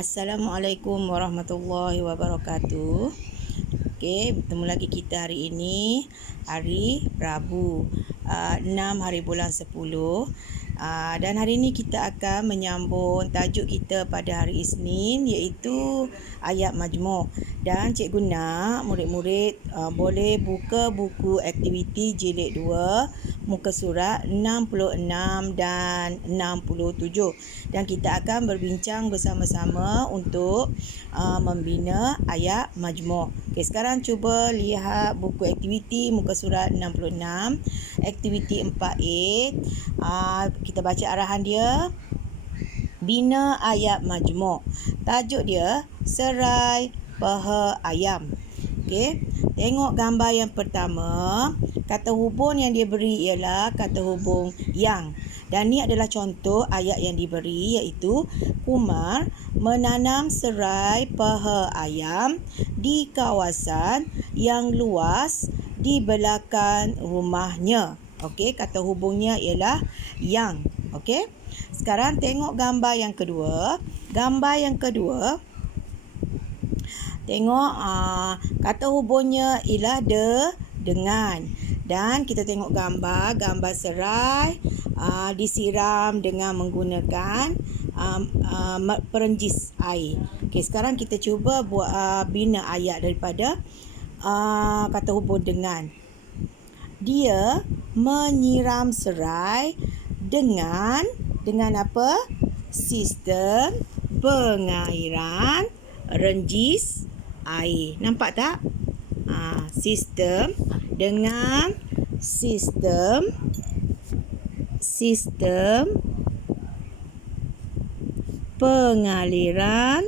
Assalamualaikum warahmatullahi wabarakatuh. Okey, bertemu lagi kita hari ini, hari Rabu, 6 hari bulan 10. Dan hari ini kita akan menyambung tajuk kita pada hari Isnin, iaitu ayat majmuk. Dan cikgu nak murid-murid boleh buka buku aktiviti jilid 2, muka surat 66 dan 67. Dan kita akan berbincang bersama-sama untuk membina ayat majmuk. Okey, sekarang cuba lihat buku aktiviti muka surat 66, aktiviti 4A. Kita baca arahan dia. Bina ayat majmuk. Tajuk dia serai paha ayam. Okey, tengok gambar yang pertama. Kata hubung yang dia beri ialah kata hubung yang. Dan ni adalah contoh ayat yang diberi, iaitu Kumar menanam serai paha ayam di kawasan yang luas di belakang rumahnya. Okey, kata hubungnya ialah yang. Okey. Sekarang tengok gambar yang kedua. Gambar yang kedua, tengok kata hubungnya ialah dengan. Dan kita tengok gambar serai disiram dengan menggunakan perenjis air. Okey, sekarang kita cuba buat bina ayat daripada kata hubung dengan. Dia menyiram serai dengan apa? Sistem pengairan renjis air. Nampak tak? Sistem pengaliran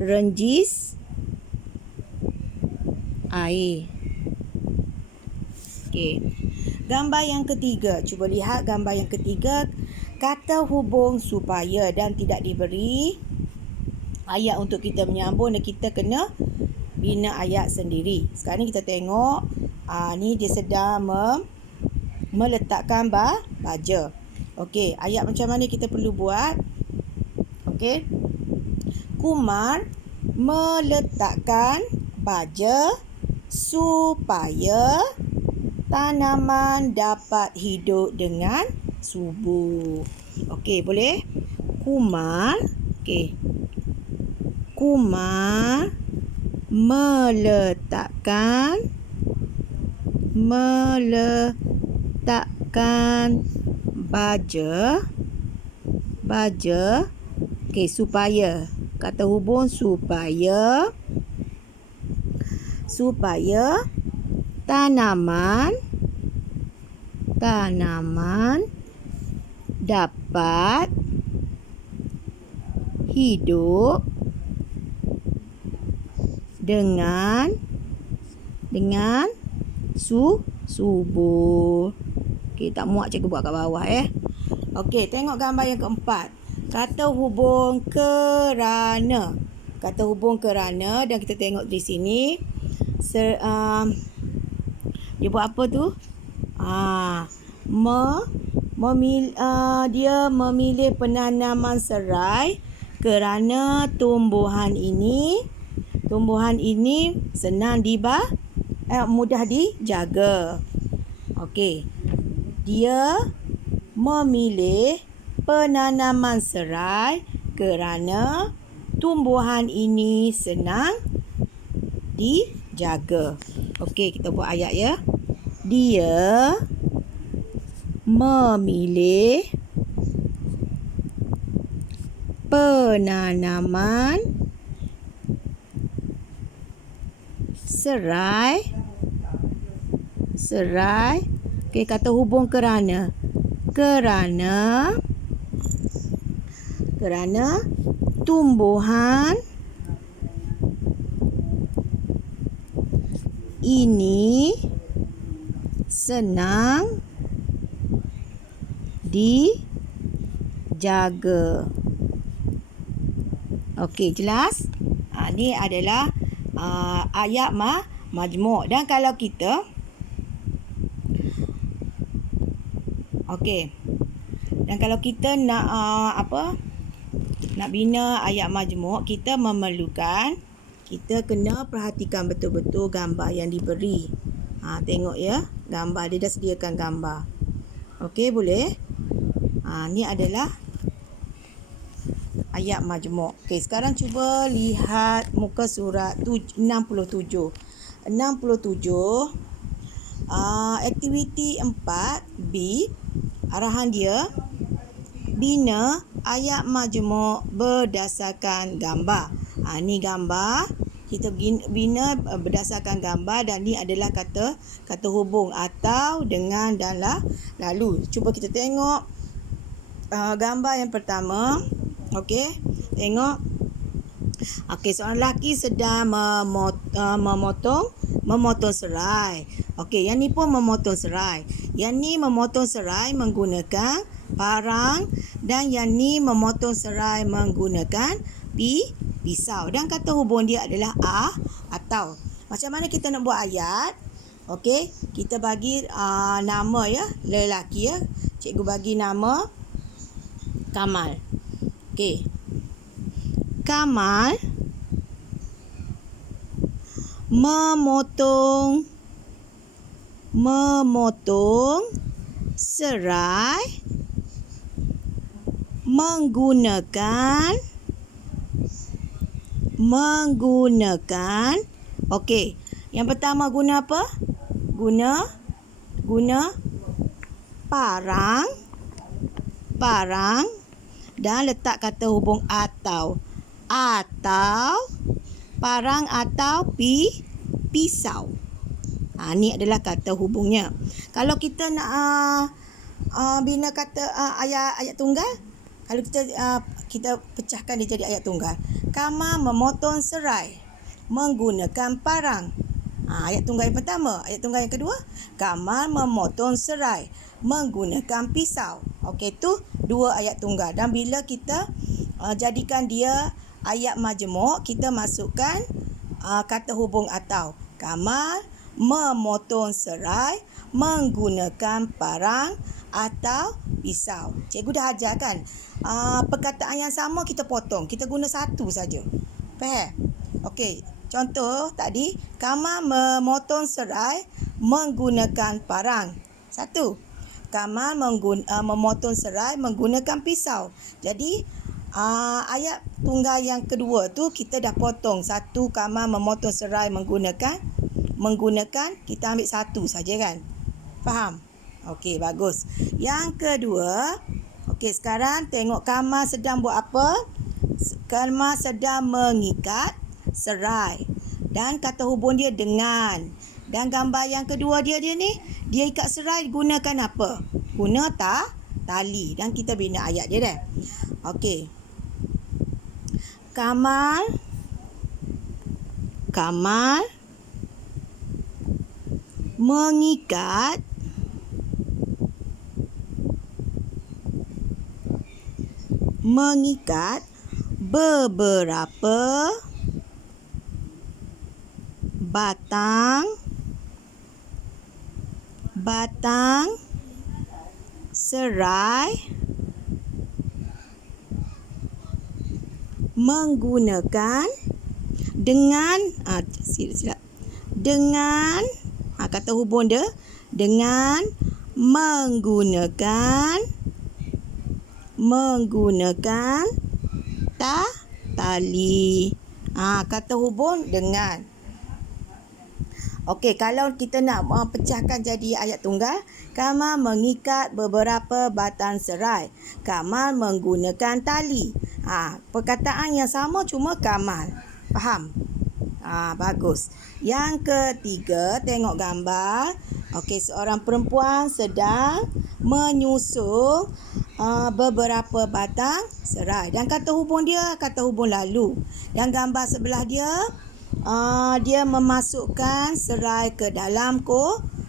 renjis air. Okey. Gambar yang ketiga. Cuba lihat gambar yang ketiga. Kata hubung supaya dan tidak diberi ayat untuk kita menyambung dan kita kena bina ayat sendiri. Sekarang ni kita tengok ni dia sedang meletakkan baja. Okey, ayat macam mana kita perlu buat? Okey. Kumar meletakkan baja supaya tanaman dapat hidup dengan subur. Okey, boleh? Kumar meletakkan baja. Okey, supaya. Kata hubung supaya tanaman dapat hidup dengan subur. Okey, tak muat cikgu buat kat bawah Okey, tengok gambar yang keempat. Kata hubung kerana. Kata hubung kerana, dan kita tengok di sini dia buat apa tu? Dia memilih penanaman serai kerana tumbuhan ini senang mudah dijaga. Okey. Dia memilih penanaman serai kerana tumbuhan ini senang dijaga. Okey, kita buat ayat ya. Dia memilih penanaman serai. Okey, kata hubung kerana tumbuhan ini senang dijaga. Okey, jelas? Ni adalah ayat majmuk. Dan kalau kita Dan kalau kita nak nak bina ayat majmuk, kita memerlukan, kita kena perhatikan betul-betul gambar yang diberi. Tengok ya, gambar dia dah sediakan gambar. Okey, boleh? Ni adalah ayat majmuk. Okey, sekarang cuba lihat muka surat 67. 67, aktiviti 4B, arahan dia, bina ayat majmuk berdasarkan gambar. Ni gambar. Kita bina berdasarkan gambar dan ni adalah kata hubung atau, dengan dan lalu. Cuba kita tengok gambar yang pertama. Okey, tengok. Okey, seorang lelaki sedang memotong serai. Okey, yang ni pun memotong serai. Yang ni memotong serai menggunakan parang dan yang ni memotong serai menggunakan pisau. Dan kata hubung dia adalah atau. Macam mana kita nak buat ayat? Okey, kita bagi nama ya, lelaki ya. Cikgu bagi nama Kamal. Okey. Kamal memotong serai menggunakan okey, yang pertama guna apa? Guna parang dan letak kata hubung atau parang atau pisau. Ni adalah kata hubungnya. Kalau kita nak bina kata ayat tunggal, kalau kita pecahkan dia jadi ayat tunggal. Kamal memotong serai menggunakan parang. Ayat tunggal yang pertama. Ayat tunggal yang kedua, Kamal memotong serai menggunakan pisau. Okey, tu dua ayat tunggal. Dan bila kita jadikan dia ayat majmuk, kita masukkan kata hubung atau. Kamal memotong serai menggunakan parang atau pisau. Cikgu dah ajar kan? Perkataan yang sama kita potong. Kita guna satu saja. Faham? Okey. Contoh tadi, Kamal memotong serai menggunakan parang. Satu. Kamal memotong serai menggunakan pisau. Jadi, ayat tunggal yang kedua tu kita dah potong. Satu, Kamal memotong serai menggunakan, kita ambil satu saja kan? Faham? Okey, bagus. Yang kedua, okey, sekarang tengok Kamal sedang buat apa? Kamal sedang mengikat serai. Dan kata hubung dia dengan. Dan gambar yang kedua dia ni, dia ikat serai gunakan apa? Guna tali. Dan kita bina ayat dia dah. Okey. Kamal mengikat beberapa batang serai menggunakan dengan kata hubung dia dengan menggunakan tali. Kata hubung dengan. Okey, kalau kita nak pecahkan jadi ayat tunggal, Kamal mengikat beberapa batang serai. Kamal menggunakan tali. Perkataan yang sama cuma Kamal. Faham? Bagus. Yang ketiga, tengok gambar. Okey, seorang perempuan sedang menyusung beberapa batang serai. Dan kata hubung dia, kata hubung lalu. Dan gambar sebelah dia, dia memasukkan serai ke dalam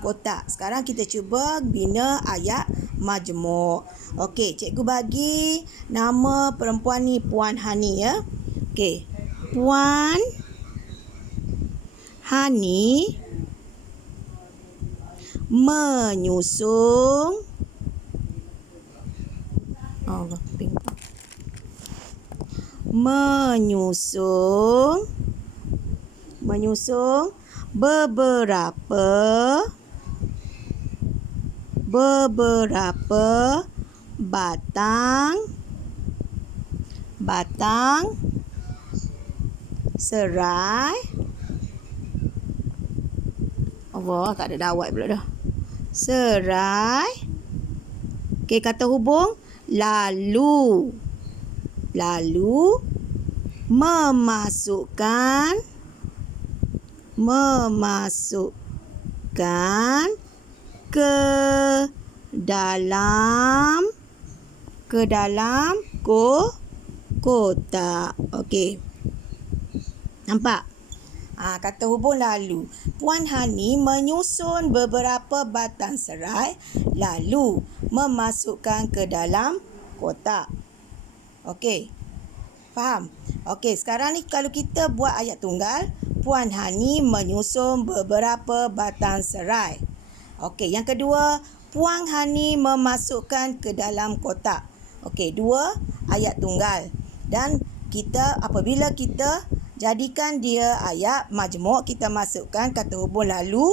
kotak. Sekarang kita cuba bina ayat majmuk. Okey, cikgu bagi nama perempuan ni Puan Hani ya. Okey. Puan Hani menyusung menyusung beberapa batang serai. Allah, tak ada dawat pula dah. Serai. Okey, kata hubung lalu memasukkan ke dalam kotak. Okey. Nampak? Kata hubung lalu. Puan Hani menyusun beberapa batang serai lalu memasukkan ke dalam kotak. Okey. Faham? Okey, sekarang ni kalau kita buat ayat tunggal, Puan Hani menyusun beberapa batang serai. Okey, yang kedua, Puan Hani memasukkan ke dalam kotak. Okey, dua ayat tunggal. Dan apabila kita jadikan dia ayat majmuk, kita masukkan kata hubung lalu.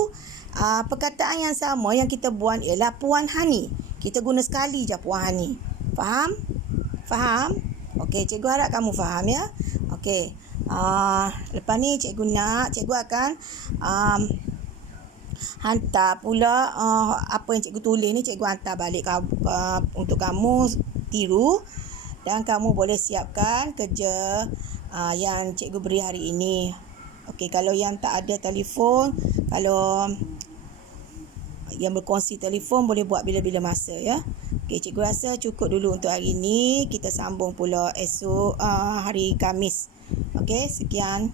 Perkataan yang sama yang kita buat ialah Puan Hani. Kita guna sekali je Puan Hani. Faham? Okey, cikgu harap kamu faham ya. Okey. Lepas ni cikgu akan hantar pula apa yang cikgu tulis ni, cikgu hantar balik untuk kamu tiru dan kamu boleh siapkan kerja yang cikgu beri hari ini. Okey, kalau yang tak ada telefon, kalau yang berkongsi telefon boleh buat bila-bila masa ya. Okey, cikgu rasa cukup dulu untuk hari ini. Kita sambung pula esok hari Khamis. Okey, sekian.